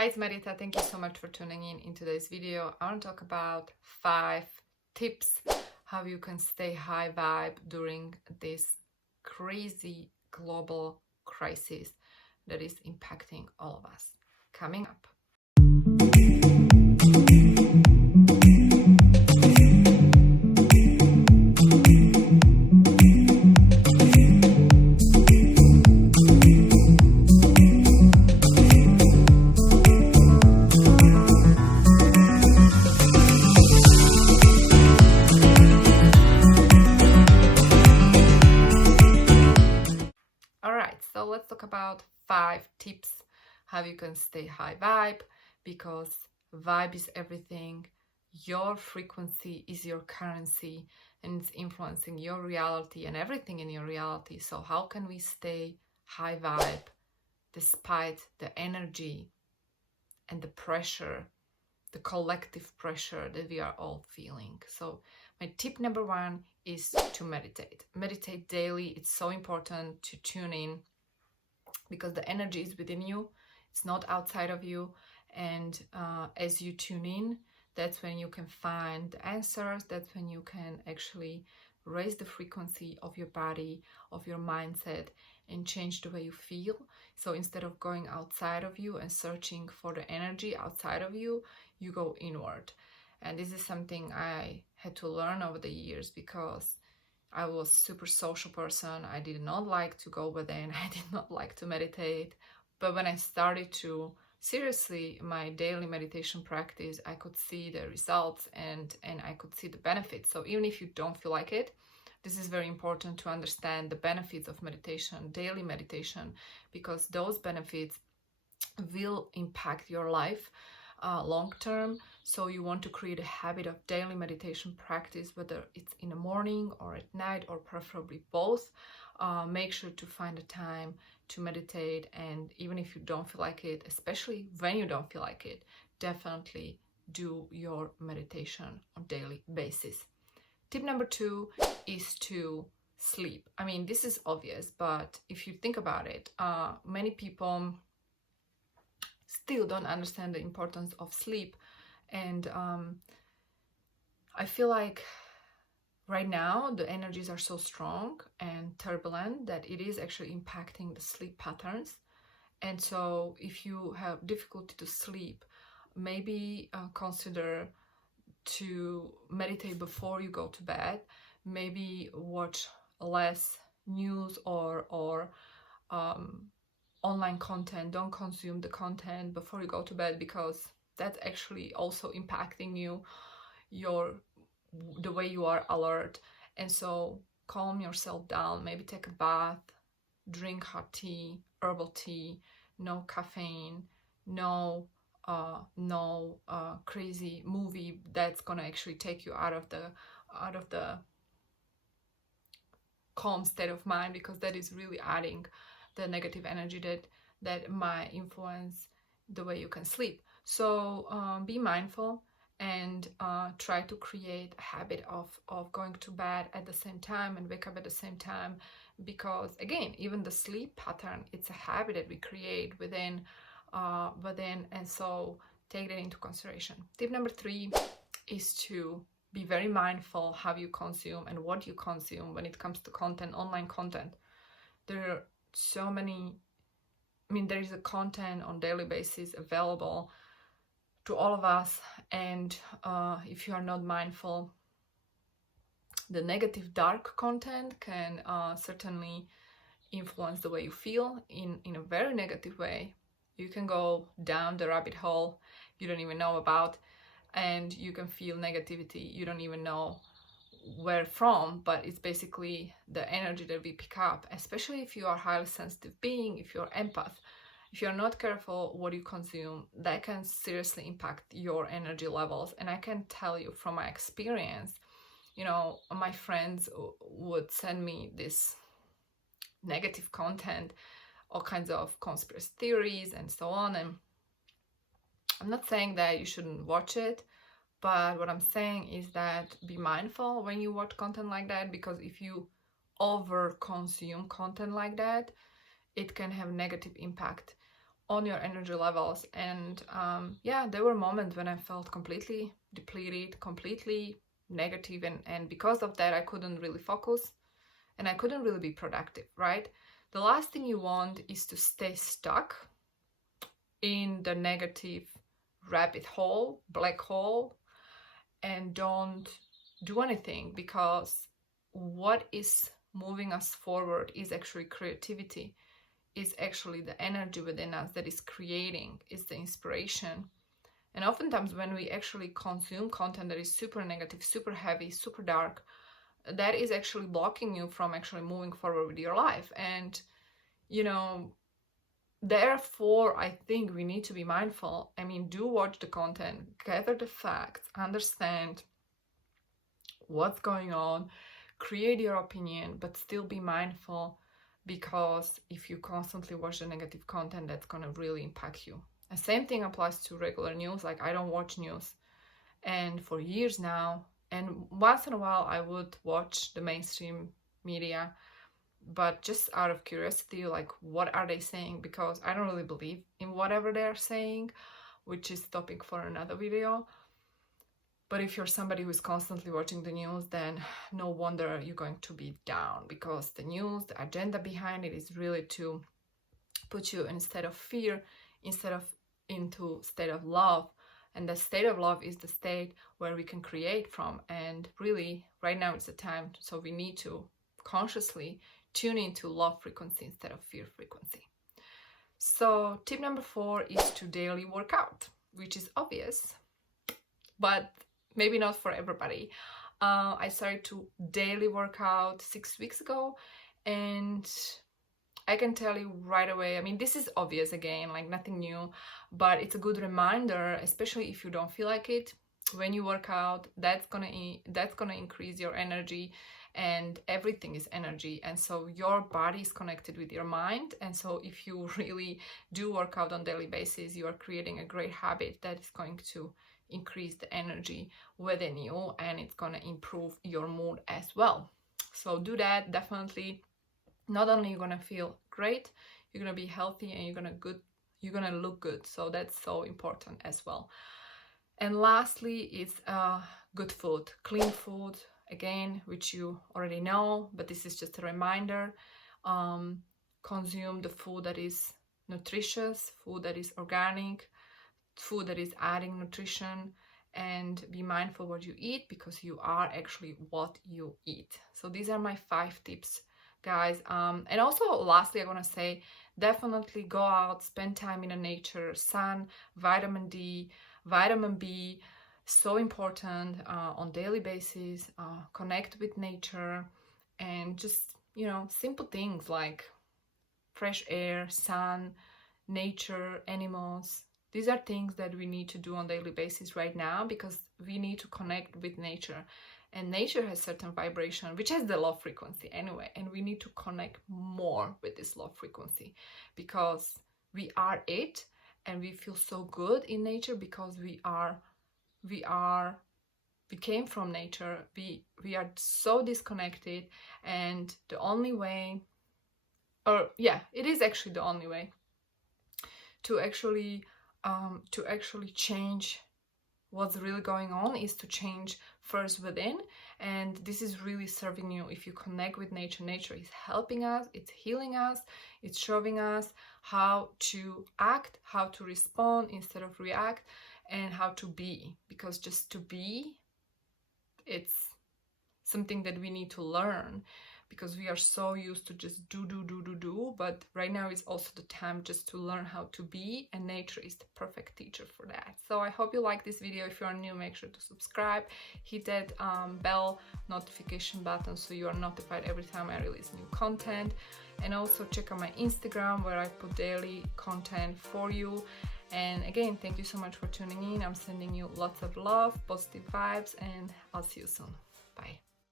Hi, it's Marieta. Thank you so much for tuning in today's video. I want to talk about 5 tips how you can stay high vibe during this crazy global crisis that is impacting all of us. Coming up. So let's talk about 5 tips how you can stay high vibe, because vibe is everything. Your frequency is your currency and it's influencing your reality and everything in your reality. So how can we stay high vibe despite the energy and the pressure, the collective pressure that we are all feeling? So my tip number 1 is to meditate. Meditate daily. It's so important to tune in, because the energy is within you, it's not outside of you. And as you tune in, that's when you can find the answers. That's when you can actually raise the frequency of your body, of your mindset, and change the way you feel. So instead of going outside of you and searching for the energy outside of you, you go inward. And this is something I had to learn over the years, because I was a super social person. I did not like to go within. I did not like to meditate. But when I started to seriously my daily meditation practice, I could see the results and I could see the benefits. So even if you don't feel like it, this is very important to understand the benefits of meditation, daily meditation, because those benefits will impact your life long term. So you want to create a habit of daily meditation practice, whether it's in the morning or at night, or preferably both. Make sure to find a time to meditate, and even if you don't feel like it, especially when you don't feel like it, definitely do your meditation on a daily basis. Tip number 2 is to sleep. I mean, this is obvious, but if you think about it, many people still don't understand the importance of sleep. And I feel like right now the energies are so strong and turbulent that it is actually impacting the sleep patterns. And so if you have difficulty to sleep, maybe consider to meditate before you go to bed. Maybe watch less news or online content. Don't consume the content before you go to bed, because that's actually also impacting you, the way you are alert. And so calm yourself down. Maybe take a bath, drink hot tea, herbal tea, no caffeine, no crazy movie that's gonna actually take you out of the calm state of mind, because that is really adding the negative energy that might influence the way you can sleep. So be mindful and try to create a habit of going to bed at the same time and wake up at the same time, because again, even the sleep pattern, it's a habit that we create within, and so take that into consideration. Tip number 3 is to be very mindful how you consume and what you consume when it comes to content, online content. There are so many, there is a content on daily basis available to all of us, and if you are not mindful, the negative dark content can certainly influence the way you feel in a very negative way. You can go down the rabbit hole you don't even know about, and you can feel negativity you don't even know where from, but it's basically the energy that we pick up, especially if you are a highly sensitive being, if you're empath. If you're not careful what you consume, that can seriously impact your energy levels. And I can tell you from my experience, my friends would send me this negative content, all kinds of conspiracy theories and so on. And I'm not saying that you shouldn't watch it, but what I'm saying is that be mindful when you watch content like that, because if you over consume content like that, it can have negative impact on your energy levels. And yeah, there were moments when I felt completely depleted, completely negative, and because of that I couldn't really focus and I couldn't really be productive, right? The last thing you want is to stay stuck in the negative rabbit hole, black hole, and don't do anything, because what is moving us forward is actually creativity, is actually the energy within us that is creating, is the inspiration. And oftentimes when we actually consume content that is super negative, super heavy, super dark, that is actually blocking you from actually moving forward with your life. And you know, therefore I think we need to be mindful. I mean, do watch the content, gather the facts, understand what's going on, create your opinion, but still be mindful, because if you constantly watch the negative content, that's going to really impact you. The same thing applies to regular news. Like, I don't watch news and for years now, and once in a while I would watch the mainstream media, but just out of curiosity, like, what are they saying? Because I don't really believe in whatever they're saying, which is topic for another video. But if you're somebody who's constantly watching the news, then no wonder you're going to be down, because the news, the agenda behind it is really to put you in a state of fear instead of into state of love. And the state of love is the state where we can create from. And really, right now it's the time. So we need to consciously tune into love frequency instead of fear frequency. So tip number 4 is to daily work out, which is obvious, but maybe not for everybody. I started to daily work out 6 weeks ago, and I can tell you right away, I mean, this is obvious again, like nothing new, but it's a good reminder, especially if you don't feel like it. When you work out, that's gonna increase your energy, and everything is energy. And so your body is connected with your mind. And so if you really do work out on a daily basis, you are creating a great habit that is going to increase the energy within you, and it's going to improve your mood as well. So do that, definitely. Not only you're going to feel great, you're going to be healthy, and you're going to look good. So that's so important as well. And lastly is good food, clean food, again, which you already know, but this is just a reminder. Consume the food that is nutritious, food that is organic, food that is adding nutrition, and be mindful what you eat, because you are actually what you eat. So these are my 5 tips, guys. And also, lastly, I want to say, definitely go out, spend time in the nature, sun, vitamin D, vitamin B, so important on daily basis. Connect with nature, and just, you know, simple things like fresh air, sun, nature, animals. These are things that we need to do on a daily basis right now, because we need to connect with nature. And nature has certain vibration, which has the low frequency anyway. And we need to connect more with this low frequency, because we are it, and we feel so good in nature, because we came from nature. We are so disconnected, and the only way, or yeah, it is actually the only way to actually change what's really going on, is to change first within. And this is really serving you. If you connect with nature, nature is helping us, it's healing us, it's showing us how to act, how to respond instead of react, and how to be. Because just to be, it's something that we need to learn, because we are so used to just do. But right now is also the time just to learn how to be, and nature is the perfect teacher for that. So I hope you like this video. If you are new, make sure to subscribe, hit that bell notification button so you are notified every time I release new content. And also check out my Instagram, where I put daily content for you. And again, thank you so much for tuning in. I'm sending you lots of love, positive vibes, and I'll see you soon. Bye.